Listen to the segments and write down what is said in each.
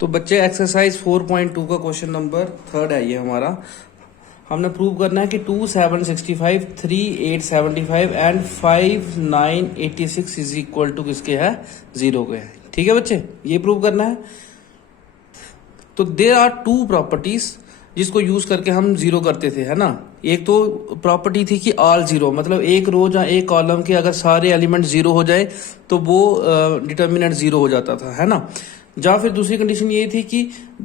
तो बच्चे एक्सरसाइज 4.2 का क्वेश्चन नंबर 3 है ये हमारा। हमने प्रूव करना है कि 2 7 65 3 8 75 एंड 5 9 86 इज इक्वल टू किसके है, 0 के है। ठीक है बच्चे, ये प्रूव करना है। तो देयर आर टू प्रॉपर्टीज जिसको यूज करके हम जीरो करते थे, है ना। एक तो प्रॉपर्टी थी कि ऑल जीरो, मतलब एक रो या एक कॉलम के अगर सारे एलिमेंट जीरो हो जाए तो वो डिटर्मिनेंट जीरो हो जाता था, है ना। या फिर दूसरी कंडीशन ये थी कि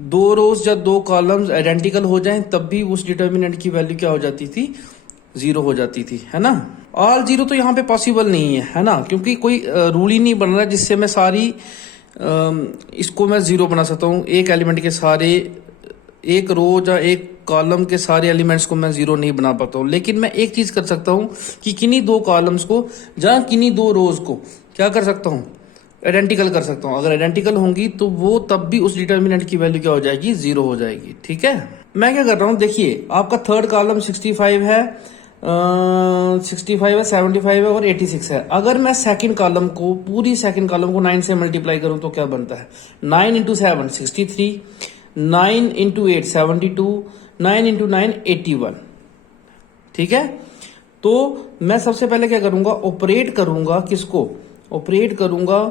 दो रोज या दो कॉलम्स आइडेंटिकल हो जाएं तब भी उस डिटर्मिनेंट की वैल्यू क्या हो जाती थी, जीरो हो जाती थी, है ना। ऑल जीरो तो यहाँ पे पॉसिबल नहीं है ना, क्योंकि कोई रूल ही नहीं बन रहा जिससे मैं सारी इसको मैं जीरो बना सकता हूँ। एक एलिमेंट के सारे, एक रो या एक कॉलम के सारे एलिमेंट्स को मैं जीरो नहीं बना पाता हूँ। लेकिन मैं एक चीज कर सकता हूँ कि किन्हीं दो कॉलम्स को या किन्हीं दो रोज को क्या कर सकता हूँ, आइडेंटिकल कर सकता हूँ। अगर आइडेंटिकल होंगी तो वो तब भी उस डिटर्मिनेंट की वैल्यू क्या हो जाएगी, जीरो हो जाएगी। ठीक है, मैं क्या कर रहा हूँ, देखिए आपका थर्ड कॉलम 65 है, 65 है, 75 है और 86 है। अगर मैं सेकंड कॉलम को, पूरी सेकंड कॉलम को 9 से मल्टीप्लाई करूं तो क्या बनता है, 9 इंटू 7 63, 9 इंटू 8 72, 9 इंटू 9 81। ठीक है, तो मैं सबसे पहले क्या करूंगा, ऑपरेट करूंगा, किसको ऑपरेट करूंगा,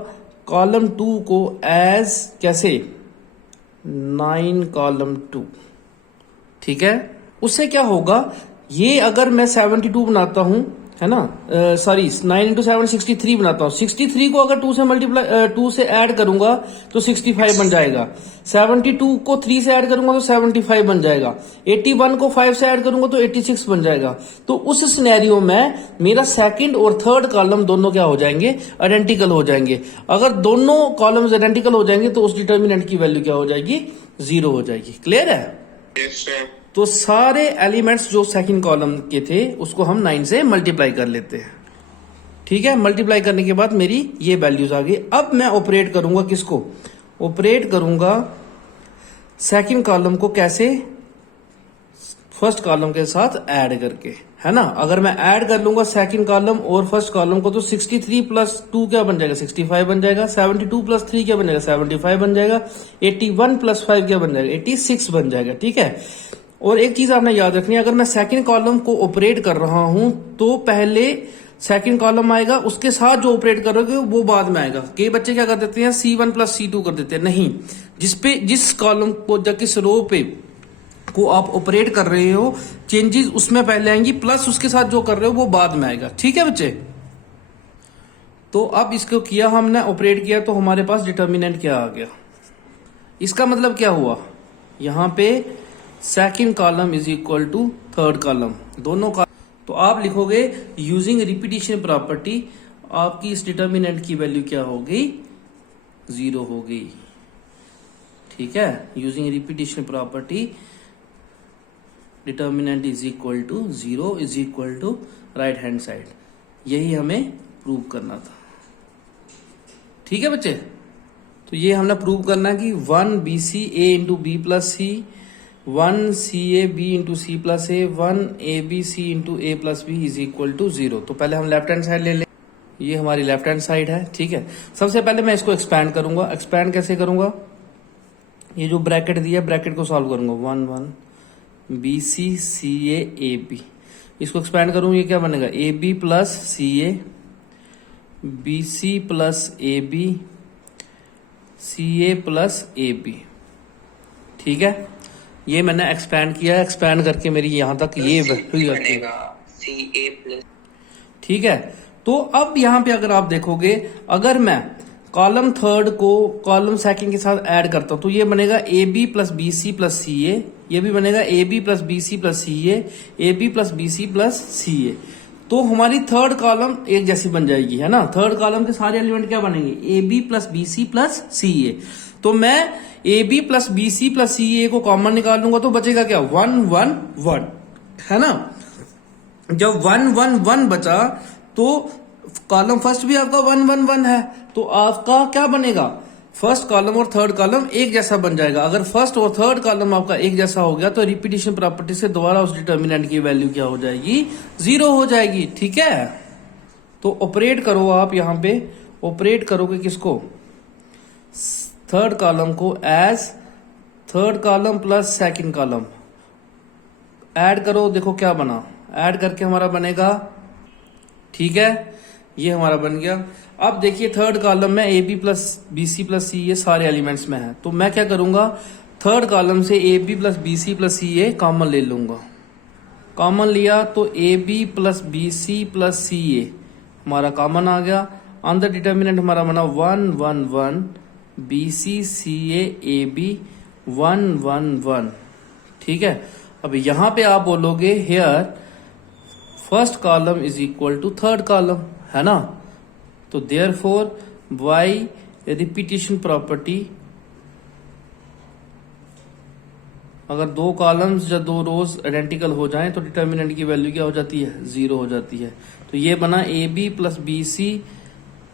कॉलम 2 को एज कैसे 9 कॉलम 2। ठीक है, उससे क्या होगा, ये अगर मैं 72 बनाता हूं, है ना, सॉरी 9 इंटू 7 63 बनाता हूं। 63 को अगर 2 से मल्टीप्लाई 2 से ऐड करूंगा तो 65 बन जाएगा। 72 को 3 से ऐड करूंगा तो 75 बन जाएगा। 81 को 5 से ऐड करूंगा तो 86 बन जाएगा। तो उस सिनेरियो में मेरा सेकंड और थर्ड कॉलम दोनों क्या हो जाएंगे, आइडेंटिकल हो जाएंगे। अगर दोनों कॉलम्स आइडेंटिकल हो जाएंगे तो उस डिटर्मिनेंट की वैल्यू क्या हो जाएगी, जीरो हो जाएगी। क्लियर है। Yes, sir. तो सारे एलिमेंट्स जो सेकंड कॉलम के थे उसको हम 9 से मल्टीप्लाई कर लेते हैं। ठीक है, मल्टीप्लाई करने के बाद मेरी ये वैल्यूज आ गई। अब मैं ऑपरेट करूंगा, किसको ऑपरेट करूंगा, सेकंड कॉलम को कैसे, फर्स्ट कॉलम के साथ ऐड करके, है ना। अगर मैं ऐड कर लूंगा सेकंड कॉलम और फर्स्ट कॉलम को तो 63 प्लस 2 क्या बन जाएगा, 65 बन जाएगा। 72 प्लस 3 क्या बन जाएगा, 75 बन जाएगा। 81 प्लस 5 क्या बन जाएगा, 86 बन जाएगा। ठीक है, और एक चीज आपने याद रखनी है, अगर मैं सेकंड कॉलम को ऑपरेट कर रहा हूं तो पहले सेकंड कॉलम आएगा, उसके साथ जो ऑपरेट करोगे वो बाद में आएगा। कई बच्चे क्या कर देते हैं, C1 प्लस C2 कर देते हैं। नहीं, जिस कॉलम को या किस रो पे को आप ऑपरेट कर रहे हो, चेंजेस उसमें पहले आएंगी, प्लस उसके साथ जो कर रहे हो वो बाद में आएगा। ठीक है बच्चे, तो अब इसको किया हमने, ऑपरेट किया तो हमारे पास डिटर्मिनेंट क्या आ गया। इसका मतलब क्या हुआ, यहां पे second column is equal to third column, दोनों का। तो आप लिखोगे यूजिंग रिपीटिशन प्रॉपर्टी, आपकी इस डिटर्मिनेंट की वैल्यू क्या हो गई, जीरो हो गई। ठीक है, using repetition property determinant is equal to zero is equal to right hand side. यही हमें प्रूव करना था। ठीक है बच्चे, तो ये हमने प्रूव करना है कि 1 BC A into B plus C, 1 CA B into C plus A, 1 ABC into A plus B is equal to zero. तो पहले हम लेफ्ट हैंड साइड ले लें, ये हमारी लेफ्ट हैंड साइड है। ठीक है, सबसे पहले मैं इसको एक्सपैंड करूंगा। एक्सपैंड कैसे करूंगा, ये जो ब्रैकेट दिया ब्रैकेट को सॉल्व करूंगा। 1 1 BC CA AB, इसको एक्सपैंड करूंगा, ये क्या बनेगा, AB plus CA, BC plus AB, CA plus AB। ठीक है, ये मैंने एक्सपैंड किया, एक्सपैंड करके मेरी यहां तक ये बनेगा CA प्लस। ठीक है, तो अब यहां पे अगर आप देखोगे, अगर मैं कॉलम थर्ड को कॉलम सेकंड के साथ ऐड करता हूं तो ये बनेगा AB plus BC plus CA, ये भी बनेगा AB plus BC plus CA, AB plus BC plus CA। तो हमारी थर्ड कॉलम एक जैसी बन जाएगी, है ना। थर्ड कॉलम के सारे एलिमेंट क्या बनेंगे, AB plus BC plus CA। तो मैं AB plus BC plus CA को कॉमन निकाल लूंगा तो बचेगा क्या, 1 1 1, है ना। जब 1 1 1 बचा तो कॉलम फर्स्ट भी आपका 1 1 1 है, तो आपका क्या बनेगा, फर्स्ट कॉलम और थर्ड कॉलम एक जैसा बन जाएगा। अगर फर्स्ट और थर्ड कॉलम आपका एक जैसा हो गया तो रिपीटिशन प्रॉपर्टी से दोबारा उस डिटर्मिनेंट की वैल्यू क्या हो जाएगी, जीरो हो जाएगी। ठीक है, तो ऑपरेट करो आप, यहां पे ऑपरेट करोगे किसको, थर्ड कॉलम को as third column plus second column add करो, देखो क्या बना, ऐड करके हमारा बनेगा, ठीक है, ये हमारा बन गया। अब देखिए थर्ड कॉलम में A B plus B C plus C ये सारे एलिमेंट्स में है, तो मैं क्या करूंगा, थर्ड कॉलम से A B plus B C plus C A common ले लूंगा। कॉमन लिया तो A B plus B C plus C A हमारा कॉमन आ गया। अंदर डिटर्मिनेंट हमारा बना 1 1 1 B C C A B 1 1 1, ठीक है। अब यहां पे आप बोलोगे here first column is equal to third column, है ना, तो देयरफॉर बाय रिपीटिशन प्रॉपर्टी अगर दो कॉलम्स या दो रोज आइडेंटिकल हो जाएं तो डिटर्मिनेंट की वैल्यू क्या हो जाती है, 0 हो जाती है। तो ये बना A B plus B C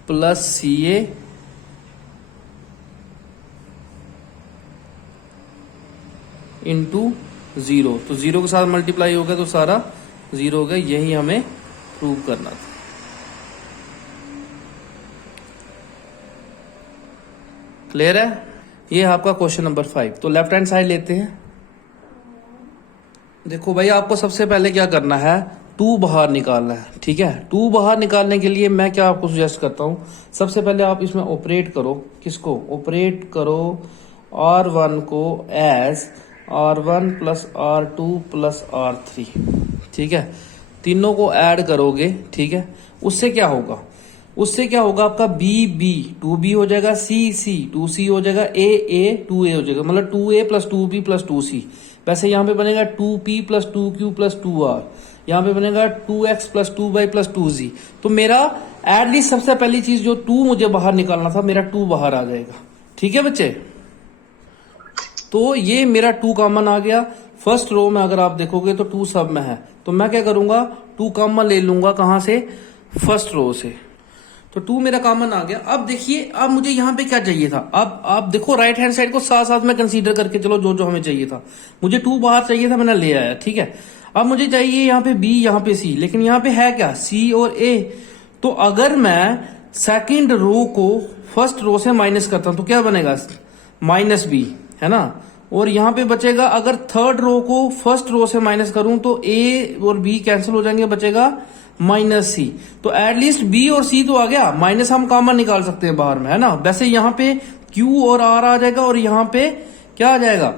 plus C A into 0, तो 0 के साथ मल्टीप्लाई हो गया तो सारा 0 हो गया। यही हमें प्रूव करना था। क्लियर है? ये है आपका क्वेश्चन नंबर 5। तो लेफ्ट हैंड साइड लेते हैं। देखो भाई आपको सबसे पहले क्या करना है, 2 बाहर निकालना है, ठीक है। 2 बाहर निकालने के लिए मैं क्या आपको सुजेस्ट करता हूं, सबसे पहले आप इसमें ऑपरेट करो, किसको ऑपरेट करो, R1 को as R1 plus R2 plus R3, ठीक है। तीनों को ऐड करोगे, ठीक है। उससे क्या होगा, उससे क्या होगा आपका B B 2B हो जाएगा, C C 2C हो जाएगा, A A 2A हो जाएगा, मतलब 2A plus 2B plus 2C। वैसे यहां पे बनेगा 2P plus 2Q plus 2R, यहां पे बनेगा 2X plus 2Y plus 2Z। तो मेरा एटलीस्ट सबसे पहली चीज जो 2 मुझे बाहर निकालना था, मेरा 2 बाहर आ जाएगा, ठीक है बच्चे। तो ये मेरा 2 कॉमन आ गया। फर्स्ट रो में अगर आप देखोगे तो 2 सब में है, तो मैं क्या करूंगा, 2 कॉमन ले लूंगा, कहां से, फर्स्ट रो से। तो 2 मेरा कॉमन आ गया। अब देखिए अब मुझे यहां पे क्या चाहिए था, अब आप देखो राइट हैंड साइड को साथ साथ में कंसीडर करके चलो, जो जो हमें चाहिए था। मुझे 2 बाहर चाहिए था, मैंने ले आया, ठीक है। अब मुझे चाहिए यहाँ पे B, यहाँ पे C, लेकिन यहाँ पे है क्या, C और A। तो अगर मैं सेकंड रो को फर्स्ट रो से माइनस करता हूं तो क्या बनेगा, माइनस B, है ना। और यहां पे बचेगा, अगर थर्ड रो को फर्स्ट रो से माइनस करूं तो A और B कैंसिल हो जाएंगे, बचेगा माइनस C। तो एटलीस्ट B और C तो आ गया, माइनस हम कॉमन निकाल सकते हैं बाहर में, है ना। वैसे यहां पे Q और R आ जाएगा, और यहां पे क्या आ जाएगा,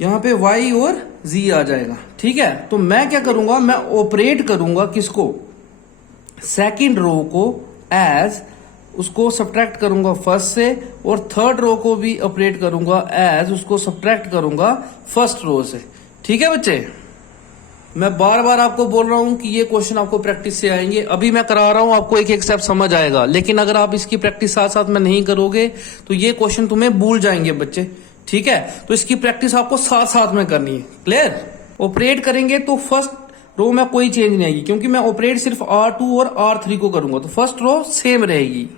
यहां पे Y और Z आ जाएगा, ठीक है। तो मैं क्या करूंगा, मैं ऑपरेट करूंगा किसको, सेकंड रो को एज, उसको सब्ट्रैक्ट करूंगा फर्स्ट से, और थर्ड रो को भी ऑपरेट करूंगा एज, उसको सब्ट्रैक्ट करूंगा फर्स्ट रो से, ठीक है बच्चे। मैं बार बार आपको बोल रहा हूं कि ये क्वेश्चन आपको प्रैक्टिस से आएंगे, अभी मैं करा रहा हूं, आपको एक एक स्टेप समझ आएगा, लेकिन अगर आप इसकी प्रैक्टिस साथ साथ में नहीं करोगे तो ये क्वेश्चन तुम्हें भूल जाएंगे बच्चे, ठीक है। तो इसकी प्रैक्टिस आपको साथ साथ में करनी है, क्लियर। ऑपरेट करेंगे तो फर्स्ट रो में कोई चेंज नहीं आएगी, क्योंकि मैं ऑपरेट सिर्फ R2 और R3 को करूंगा, तो फर्स्ट रो सेम रहेगी।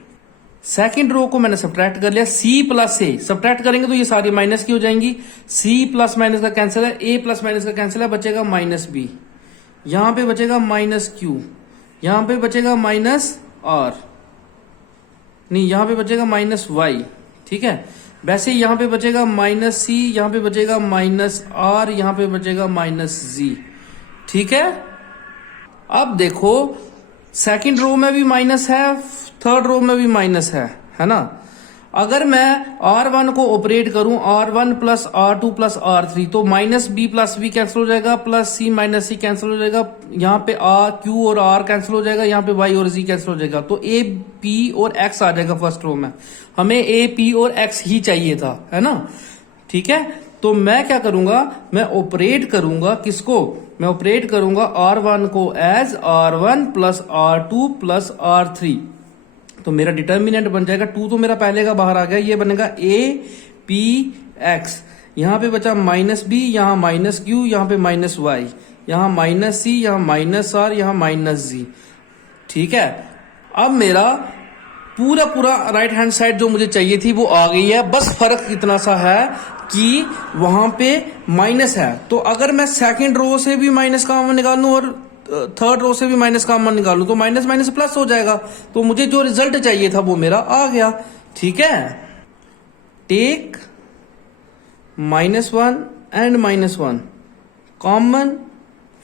सेकंड रो को मैंने सब्ट्रैक्ट कर लिया, C प्लस A सब्ट्रैक्ट करेंगे तो ये सारी माइनस की हो जाएंगी, C प्लस माइनस का कैंसिल है, A प्लस माइनस का कैंसिल है, बचेगा माइनस B, यहां पे बचेगा माइनस Q, यहां पे बचेगा माइनस R, नहीं यहां पे बचेगा माइनस Y, ठीक है। वैसे यहां पे बचेगा माइनस C, यहां पे बचेगा माइनस R, यहां पे बचेगा माइनस Z, ठीक है। अब देखो सेकंड रो में भी माइनस है, थर्ड रो में भी माइनस है ना। अगर मैं R1 को ऑपरेट करूं, R1 plus R2 plus R3, तो minus B plus B cancel हो जाएगा, plus C minus C cancel हो जाएगा, यहाँ पे Q और R कैंसिल हो जाएगा, यहाँ पे Y और Z कैंसिल हो जाएगा, तो A P और X आ जाएगा फर्स्ट रो में। हमें A P और X ही चाहिए था, है ना, ठीक है। तो मैं क्या करूंगा, मैं ऑपरेट करूंगा किसको, मैं ऑपरेट करूंगा R1 को as R1 plus R2 plus R3, तो मेरा डिटर्मिनेंट बन जाएगा 2, तो मेरा पहले का बाहर आ गया, ये बनेगा A P X, यहां पे बचा माइनस B, यहां माइनस Q, यहां पे माइनस Y, यहां माइनस C, यहां माइनस R, यहां माइनस Z, ठीक है। अब मेरा पूरा राइट हैंड साइड जो मुझे चाहिए थी वो आ गई है, बस फर्क इतना सा है कि वहां पे माइनस है। तो अगर मैं सेकंड रो से भी माइनस कॉमन निकाल लूं और थर्ड रो से भी माइनस कॉमन निकाल लूं तो माइनस माइनस प्लस हो जाएगा, तो मुझे जो रिजल्ट चाहिए था वो मेरा आ गया, ठीक है। टेक -1 एंड -1 कॉमन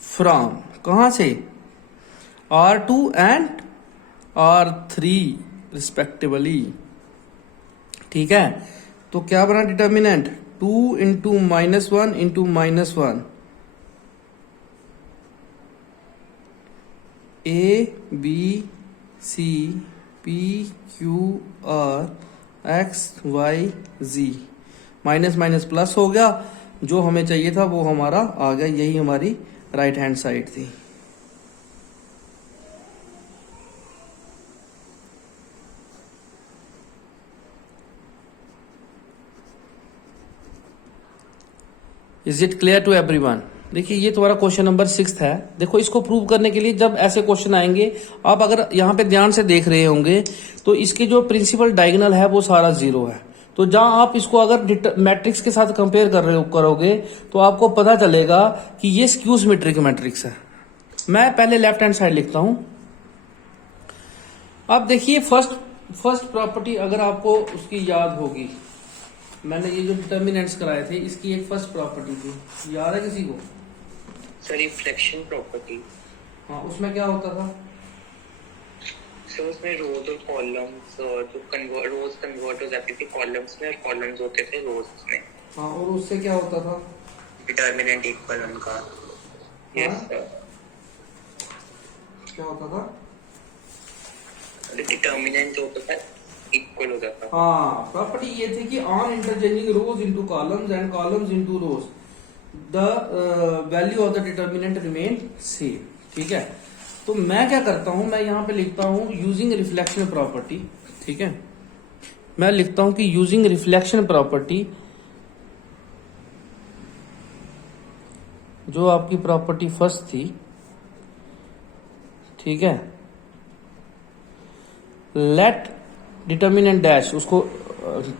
फ्रॉम कहां से R2 एंड R3 रिस्पेक्टिवली। ठीक है, तो क्या बना determinant 2 into -1 into -1 A B C P Q R X Y Z minus minus plus हो गया, जो हमें चाहिए था वो हमारा आ गया, यही हमारी राइट हैंड साइड थी। Is it clear to everyone? देखिए ये तुम्हारा क्वेश्चन नंबर 6 है। देखो इसको प्रूव करने के लिए जब ऐसे क्वेश्चन आएंगे, आप अगर यहाँ पे ध्यान से देख रहे होंगे तो इसके जो प्रिंसिपल डायगोनल है वो सारा 0 है। तो जहां आप इसको अगर मैट्रिक्स के साथ कंपेयर करोगे तो आपको पता चलेगा कि ये स्क्यू सिमेट्रिक मैट्रिक्स है। मैं पहले लेफ्ट हैंड साइड लिखता हूं। अब देखिए फर्स्ट प्रॉपर्टी अगर आपको उसकी याद होगी, मैंने ये जो डिटर्मिनेंट्स कराए थे इसकी एक फर्स्ट प्रॉपर्टी थी, याद है किसी को? Sir reflection property. हाँ, उसमें क्या होता था? सर उसमें रोज और कॉलम्स जो रोज कन्वर्ट हो जाती थी कॉलम्स में और कॉलम्स होते थे रोज में। हाँ, और उससे क्या होता था? डिटर्मिनेंट इक्वल उनका। Yes sir. क्या होता था? डिटर्मिनेंट जो होता था इक्वल हो जाता था। हाँ, प्रॉपर्टी ये थी कि on interchanging rose into columns and columns into rose the value of the determinant remain same. ठीक है, तो मैं क्या करता हूं, मैं यहां पे लिखता हूं यूजिंग रिफ्लेक्शन प्रॉपर्टी। ठीक है, मैं लिखता हूं कि यूजिंग रिफ्लेक्शन प्रॉपर्टी, जो आपकी प्रॉपर्टी फर्स्ट थी, ठीक है, लेट डिटर्मिनेंट डैश, उसको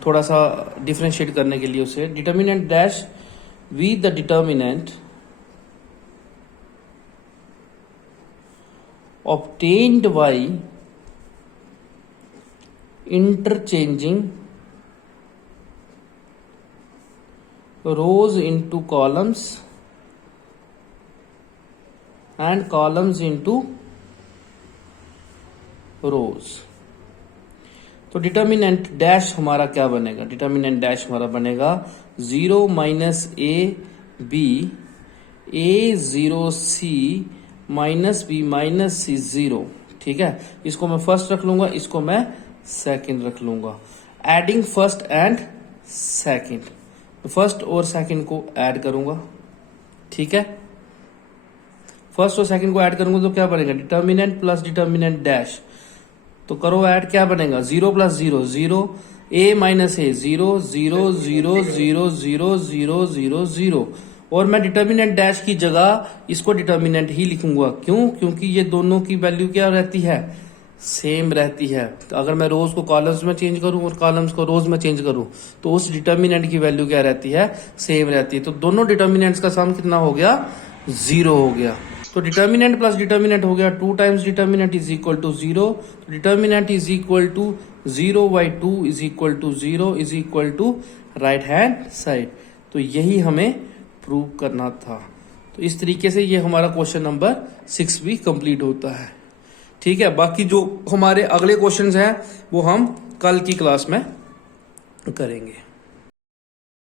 थोड़ा सा डिफरेंशिएट करने के लिए उसे determinant dash V the determinant obtained by interchanging rows into columns and columns into rows। तो डिटर्मिनेंट डैश हमारा क्या बनेगा? डिटर्मिनेंट डैश हमारा बनेगा 0 minus A B A 0 C minus B minus C 0। ठीक है, इसको मैं फर्स्ट रख लूंगा, इसको मैं सेकंड रख लूंगा। Adding first and second, first और सेकंड को ऐड करूंगा। ठीक है, फर्स्ट और सेकंड को ऐड करूंगा तो क्या बनेगा? डिटर्मिनेंट प्लस डिटर्मिनेंट डैश, तो करो ऐड, क्या बनेगा? 0 प्लस 0 0, ए माइनस ए 0 0 0 0 0 0 0 0। और मैं डिटर्मिनेंट डैश की जगह इसको डिटर्मिनेंट ही लिखूंगा। क्यों? क्योंकि ये दोनों की वैल्यू क्या रहती है? सेम रहती है। तो अगर मैं रोज को कॉलम्स में चेंज करूं और कॉलम्स को रोज में चेंज करूं तो उस डिटर्मिनेंट की वैल्यू क्या रहती है? सेम रहती है। तो दोनों डिटर्मिनेंट्स का सम कितना हो गया? 0 हो गया। तो डिटर्मिनेंट प्लस डिटर्मिनेंट हो गया 2 times determinant is equal to 0। Determinant is equal to 0 by 2 is equal to 0 is equal to right hand side. तो यही हमें प्रूव करना था। तो इस तरीके से ये हमारा क्वेश्चन नंबर 6 भी कंप्लीट होता है। ठीक है, बाकी जो हमारे अगले क्वेश्चंस हैं वो हम कल की क्लास में करेंगे।